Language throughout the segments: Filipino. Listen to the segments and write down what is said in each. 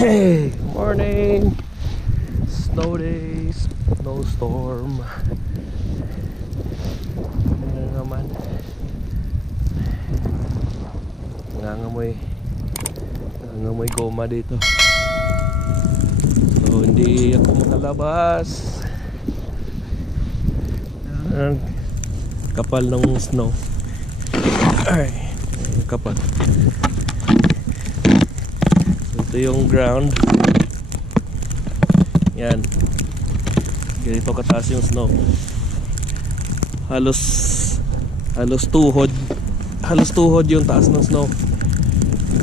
Good morning. Snow days, snowstorm. Ano naman? Nangangamoy goma dito. So hindi ako makalabas. Kapal ng snow. Ay, kapal. So ito yung ground. Yan. Ganito kataas yung snow. Halos tuhod yung taas ng snow.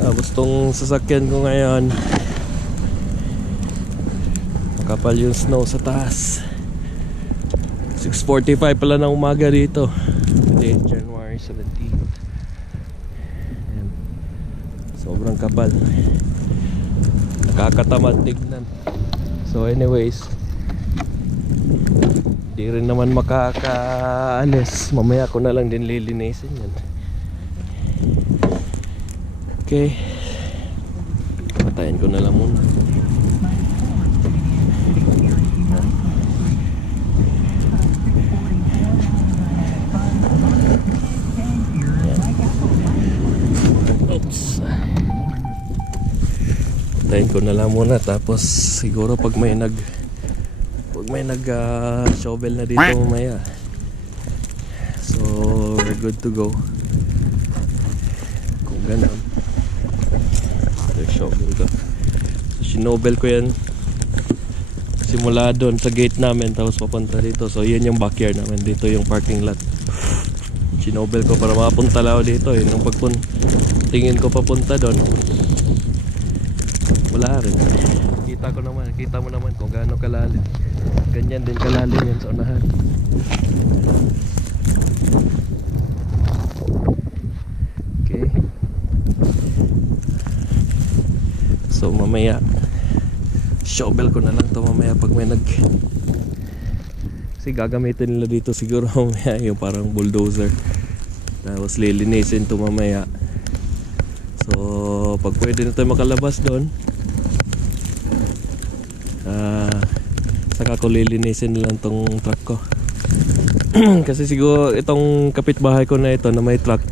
Tapos tong sasakyan ko ngayon, makapal yung snow sa taas. 6:45 pala ng umaga dito. Today, January 17. Ayan. Sobrang kapal. Nakakatamad tignan. So anyways, di rin naman makakaalis. Mamaya ko na lang din lilinisin yan. Okay, patayin ko na lang muna. Oops. Patayin ko na lang muna. Tapos siguro pag may nag shovel na dito mamaya, so we're good to go. Kung ganun, shovel ko. So sinobel ko yan simula doon sa gate namin tapos papunta dito. So yan yung backyard namin, dito yung parking lot. Sinobel ko para mapunta lao dito eh. Nung tingin ko papunta doon, wala rin. Kita mo naman kung gaano kalalim. Ganyan din kalalim yan sa unahan. Okay. So mamaya shovel ko na lang to mamaya pag may kasi gagamitin nila dito siguro mamaya yung parang bulldozer. Tapos lilinisin to mamaya. So pag pwede na tayo makalabas doon, saka ko lilinisin lang tong truck ko. Kasi siguro itong kapitbahay ko na ito na may truck,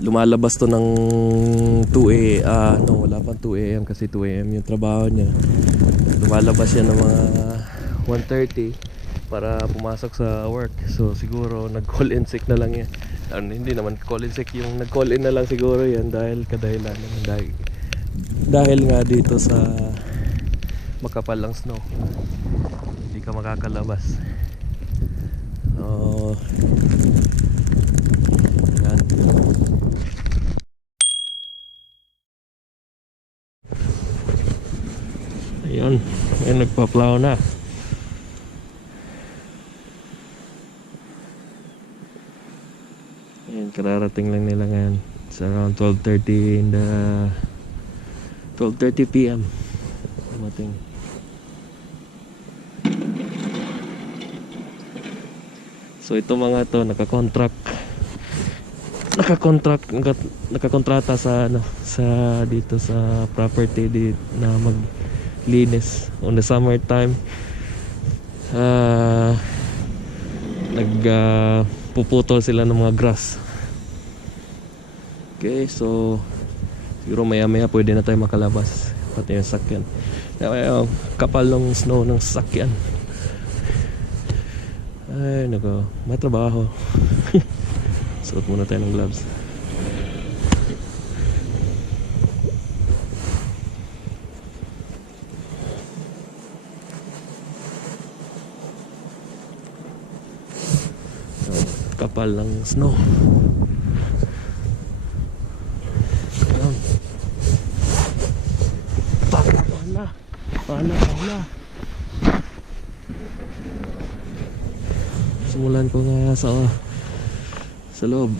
lumalabas to ng 2 AM. No, wala pang 2 AM kasi 2 AM yung trabaho niya. Lumalabas yan ng mga 1:30 para pumasok sa work. So siguro nag-call in sick na lang yan. Hindi naman call in sick, yung nag-call in na lang siguro yan dahil kadahilan dahil nga dito sa makapal lang snow, hindi ka makakalabas. Yan. Ayun, nagpa-plow na. Ayan, kararating lang nila ngayon. It's around 12:30 PM dumating. So ito mga to nakakontrata sa dito sa property na maglinis on the summer time. Puputol sila ng mga grass. Okay, so siguro maya pwede na tayo makalabas pati yung sakyan. Kapal ng snow ng sakyan. Ay nako, may trabaho. Suot muna tayo ng gloves. Kapal ng snow. Paala. Simulan ko nga sa loob.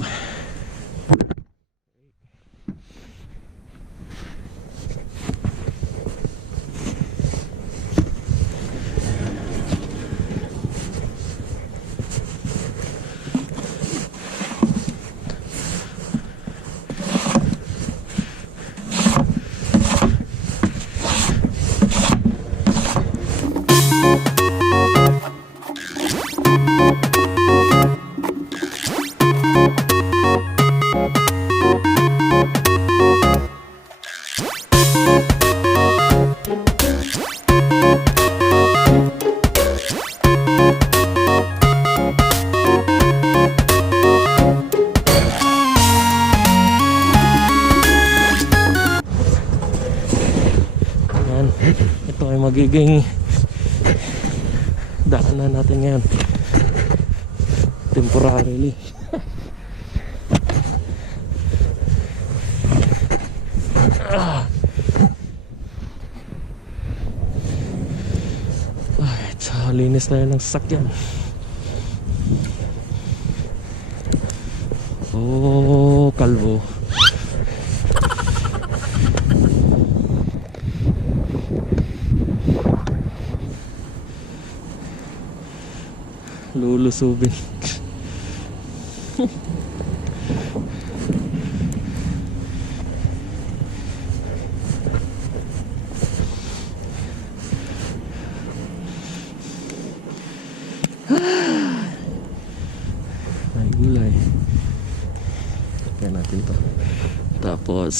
Ito ay magiging daanan natin ngayon temporarily. Linis na yun ng sasakyan. Oh, kalbo. Lulusubin. May gulay. Kaya natin to. Tapos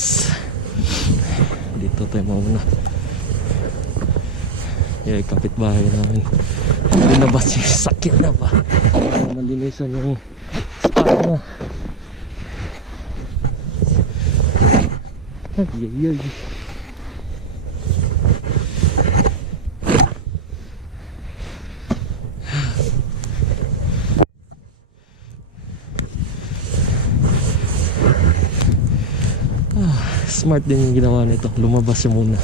dito tayo mauna. Yung kapitbahay namin linabas yung sakit na ba malinisan yung spot na. Ay. Smart din yung ginawa nito, lumabas siya muna.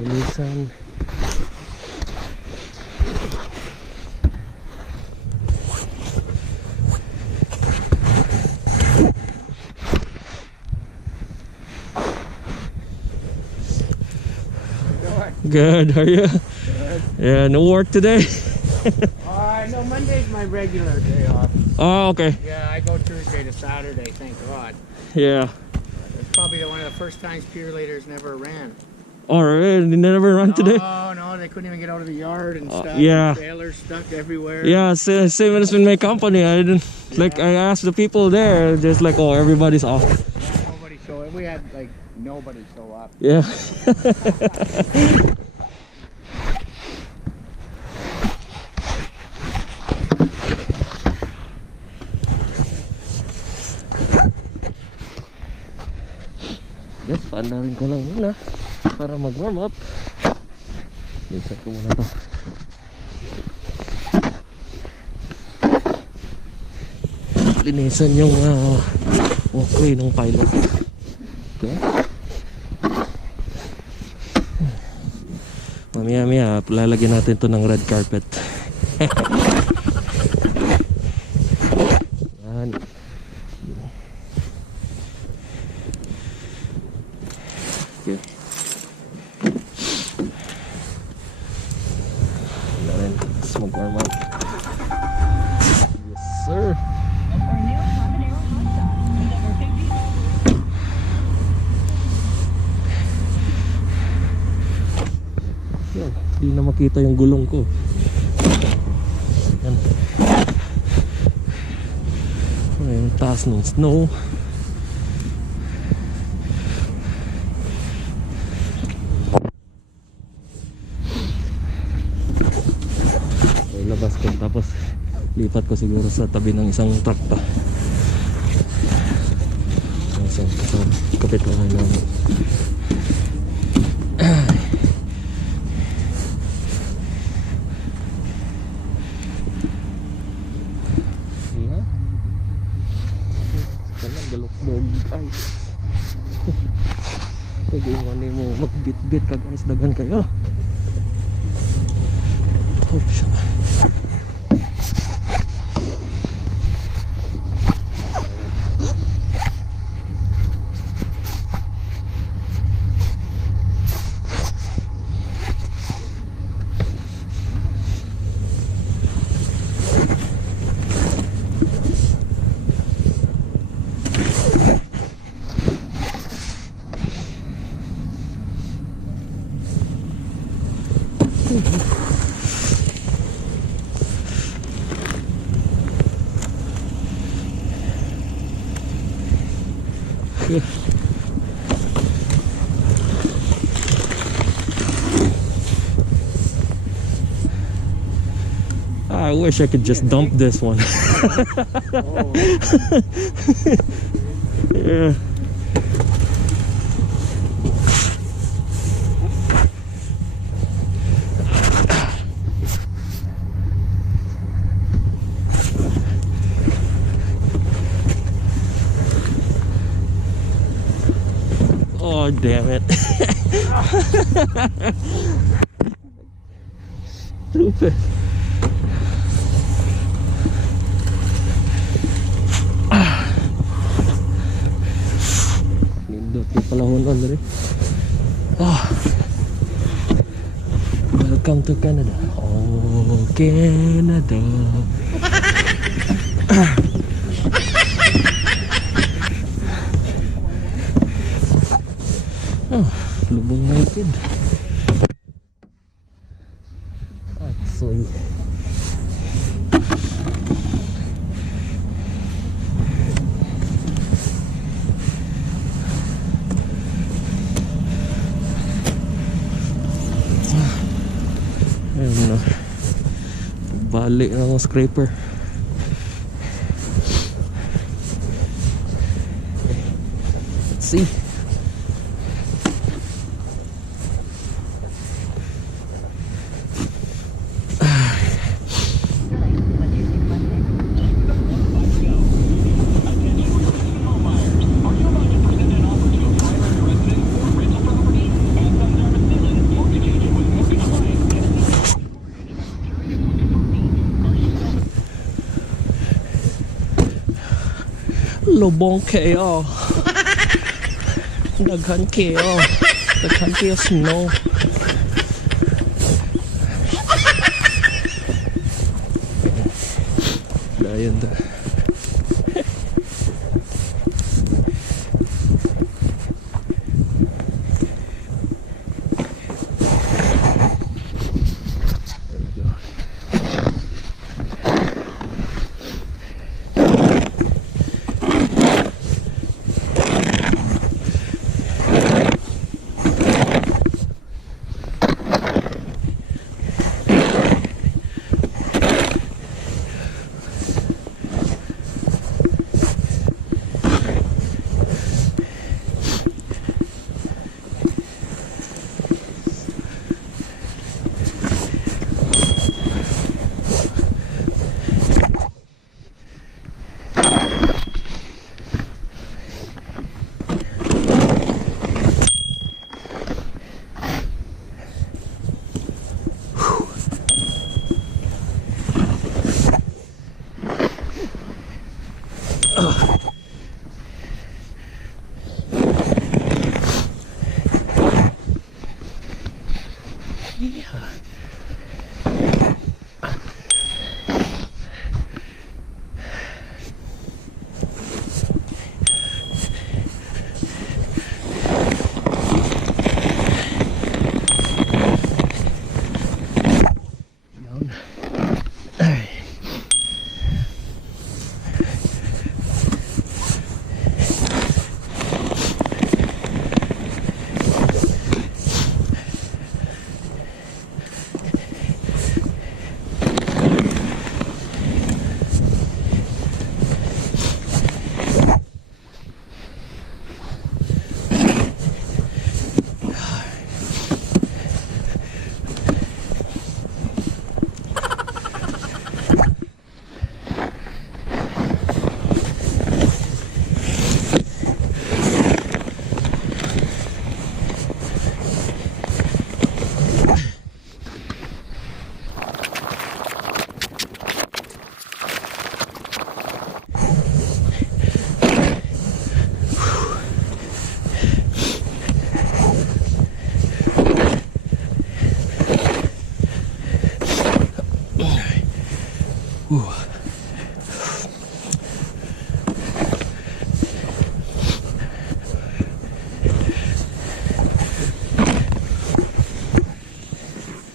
Bilisan. Good, how are you? Good. Yeah, no work today? No, Monday's my regular day off. Oh, okay. Yeah, I go Tuesday to Saturday, thank God. Yeah. It's probably one of the first times Pure Leaders never ran. Alright, they never run today? No, they couldn't even get out of the yard and stuff. Yeah. Trailers stuck everywhere. Yeah, same as in my company. I didn't like. I asked the people there, just like, oh, everybody's off. Yeah, nobody showed up. We had like nobody show up. Yeah. Yes, paandarin ko lang muna para mag-warm up. Lipat ko muna to. Linisan yung walkway ng pilot. Okay. Mamaya lalagyan natin to ng red carpet. Yan. Okay. Let's mag-warm up. Yes, sir. Yan, hindi na makita yung gulong ko. Yan. Yung taas ng snow. Labas ko, tapos lipat ko siguro sa tabi ng isang truck pa. Sa kapitbahay namin. Yeah. Kalang galok-dog ay. Pwede mo magbit-bit kag isdagan kayo. Oh, siya. I wish I could just dump this one. Oh. Yeah. Oh, damn it. Stupid. Nindot yung palahon already. Welcome to Canada. Oh, Canada. Lubong naked. Actually, ayun na, balik ng scraper. Let's see. Lubong kayo. Daghan kayo. Daghan kayo snow. Dayan da.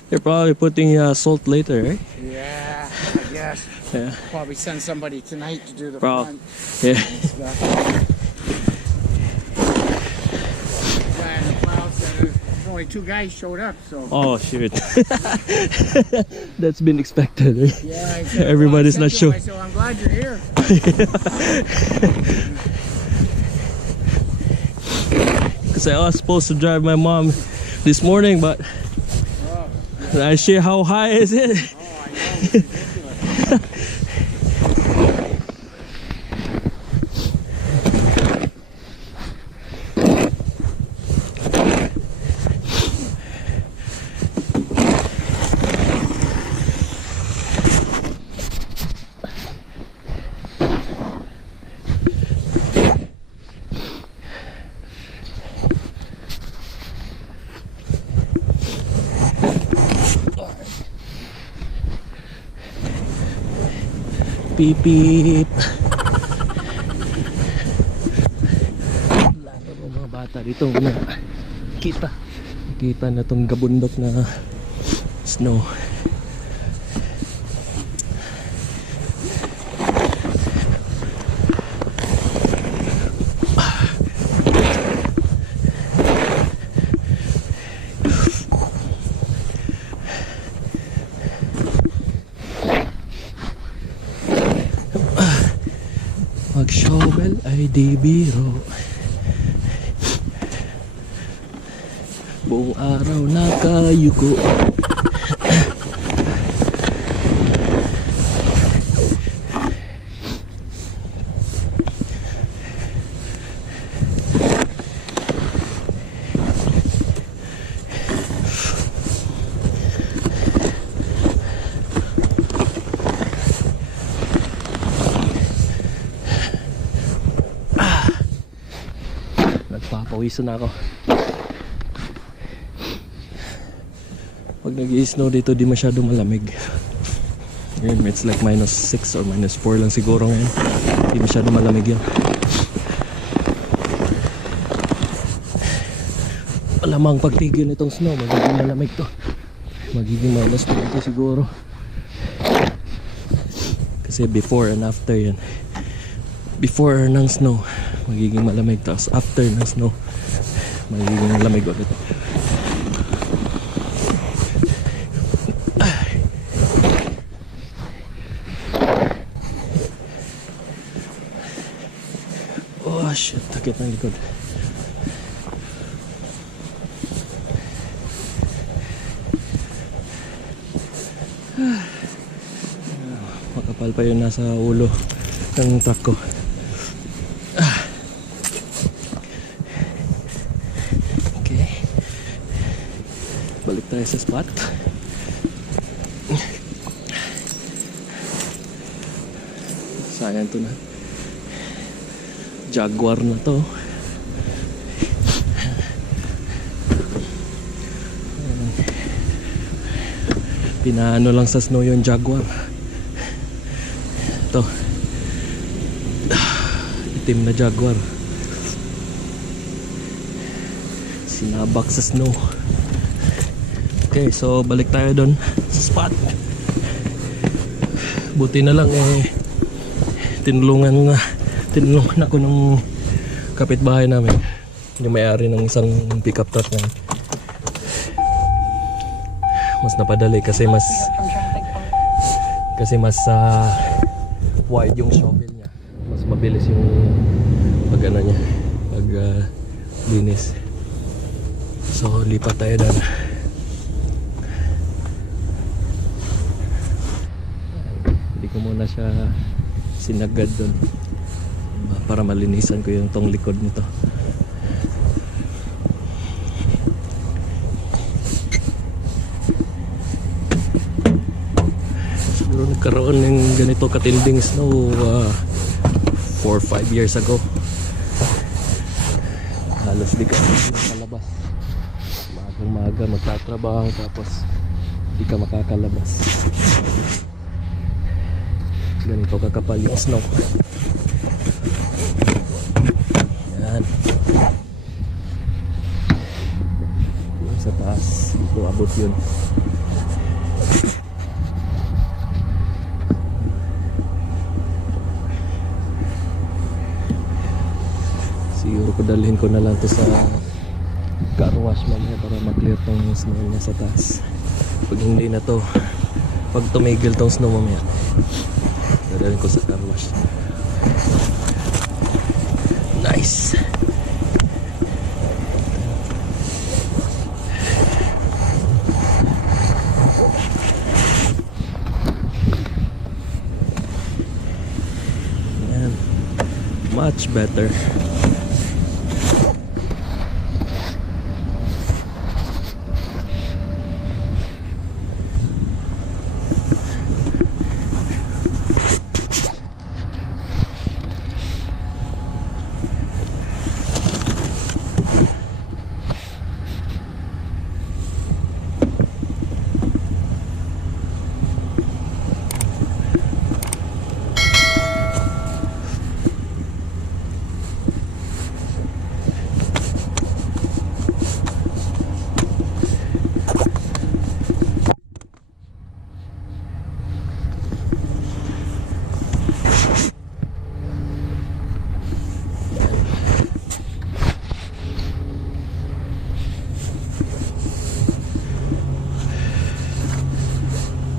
They're probably putting salt later, right? Yeah, I guess. Yeah. Probably send somebody tonight to do the Probably. front. Yeah. Guy in the cloud center, only 2 guys showed up, so. Oh shit. That's been expected. Yeah, I said, Everybody's not sure. I said, well, I'm glad you're here. Because I was supposed to drive my mom this morning, but I see how high is it? Oh, I know. It's ridiculous. Beep beep. Lalo ng mga bata dito na kita na tong gabundok na snow. Mag-shovel ay di biro. Buong araw nakayuko. Nagpapawiso na ako. Pag nag-i-snow dito di masyado malamig. Ngayon it's like -6 or -4 lang siguro ngayon. Di masyado malamig yan. Malamang pagtigil nitong snow magiging malamig to. Magiging -20 siguro. Kasi before and after yan. Before ng snow magiging malamig, tapos after ng snow magiging malamig ulit. Oh shit, takip ng likod. Makapal pa yun nasa ulo ng truck ko. Balik tayo sa spot. Sayang to na. Jaguar na to. Pinaano lang sa snow yung Jaguar. Ito. Itim na Jaguar. Sinabak sa snow. Okay, so balik tayo doon sa spot. Buti na lang tinulungan ako ng kapitbahay namin, yung may-ari ng isang pickup truck na mas napadali kasi mas wide yung shovel niya, mas mabilis yung pag linis. So lipat tayo doon. Hindi ko muna siya sinagad doon para malinisan ko yung tong likod nito. Siguro nagkaroon ng ganito katinding snow 4 or 5 years ago. Halos di ka makakalabas. Maga magtatrabaho tapos di ka makakalabas. Ganito kakapal yung snow. Yan. Yung sa taas, ito abot yun. Siguro ko dalhin ko na lang to sa car wash. wash mamaya para mag-clear tong snow niya sa taas. Pag hindi na to, pag tumigil tong snow mamaya, dadalhin ko sa car wash. Nice. Yan. Much better.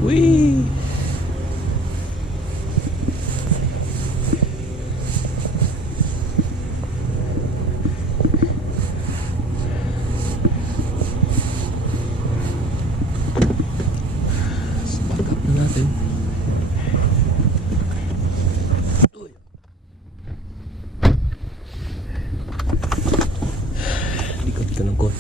Wee! Back up na natin. Uy. Likod ka ng kon.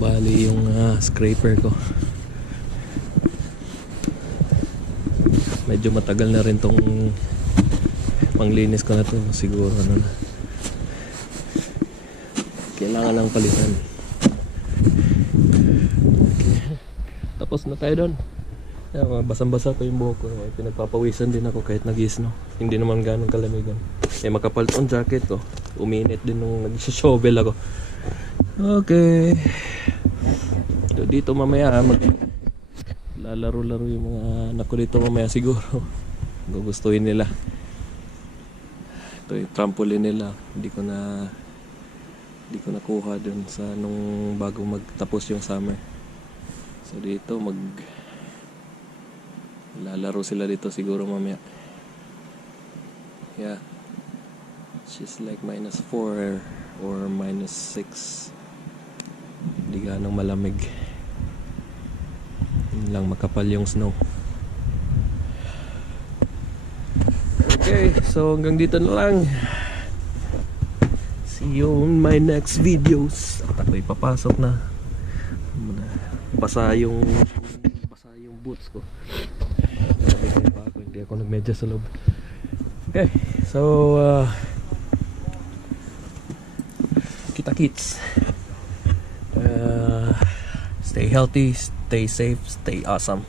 Bali yung scraper ko, medyo matagal na rin tong panglinis ko na to, siguro ano na, kailangan lang palitan. Okay. Tapos na tayo doon. Basang-basa pa yung buhok ko, pinagpapawisan din ako kahit nag-snow, hindi naman ganong kalamigan. Makapal tong jacket ko, uminit din nung nag-shovel ako. Okay. So, dito mamaya lalaro-laro yung mga anak ko dito mamaya siguro. Gugustuhin nila. Ito yung trampoline nila. Hindi ko nakuha dun sa nung bago magtapos yung summer. So dito lalaro sila dito siguro mamaya. Yeah. She's like -4 or -6. Hindi ganong malamig. Yun lang, makapal yung snow. Okay, so hanggang dito na lang. See you on my next videos. At ako'y papasok na. Basa yung boots ko. Hindi ako nagmedya sa loob. Okay, so kita-kits. Stay healthy, stay safe, stay awesome.